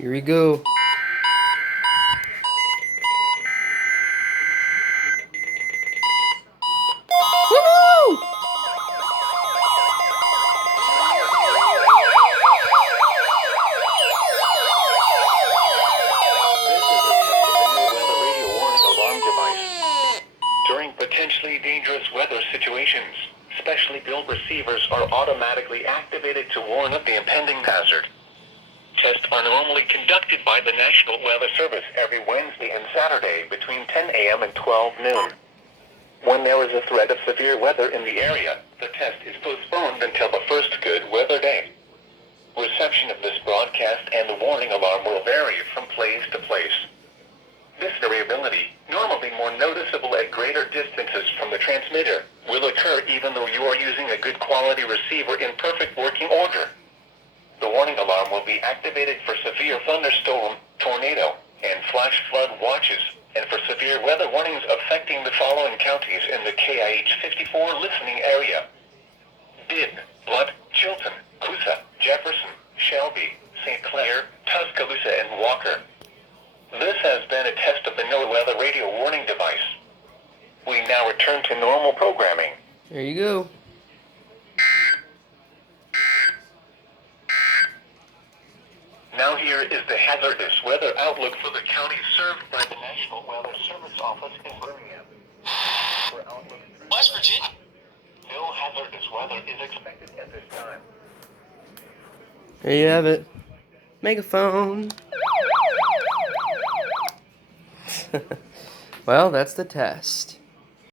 Here we go. Woo! During potentially dangerous weather situations, specially built receivers are automatically activated to warn of the impending hazard. Tests are normally conducted by the National Weather Service every Wednesday and Saturday between 10 a.m. and 12 noon. When there is a threat of severe weather in the area, the test is postponed until the first good weather day. Reception of this broadcast and the warning alarm will vary from place to place. This variability, normally more noticeable at greater distances from the transmitter, will occur even though you are using a good quality receiver in perfect working order. The warning alarm will be activated for severe thunderstorm, tornado, and flash flood watches, and for severe weather warnings affecting the following counties in the KIH 54 listening area: Bibb, Blunt, Chilton, Coosa, Jefferson, Shelby, St. Clair, Tuscaloosa, and Walker. This has been a test of the NOAA weather radio warning device. We now return to normal programming. There you go. Now here is the hazardous weather outlook for the county served by the National Weather Service office in Birmingham. For outlook West Virginia. no hazardous weather is expected at this time. There you have it. Megaphone. Well, that's the test.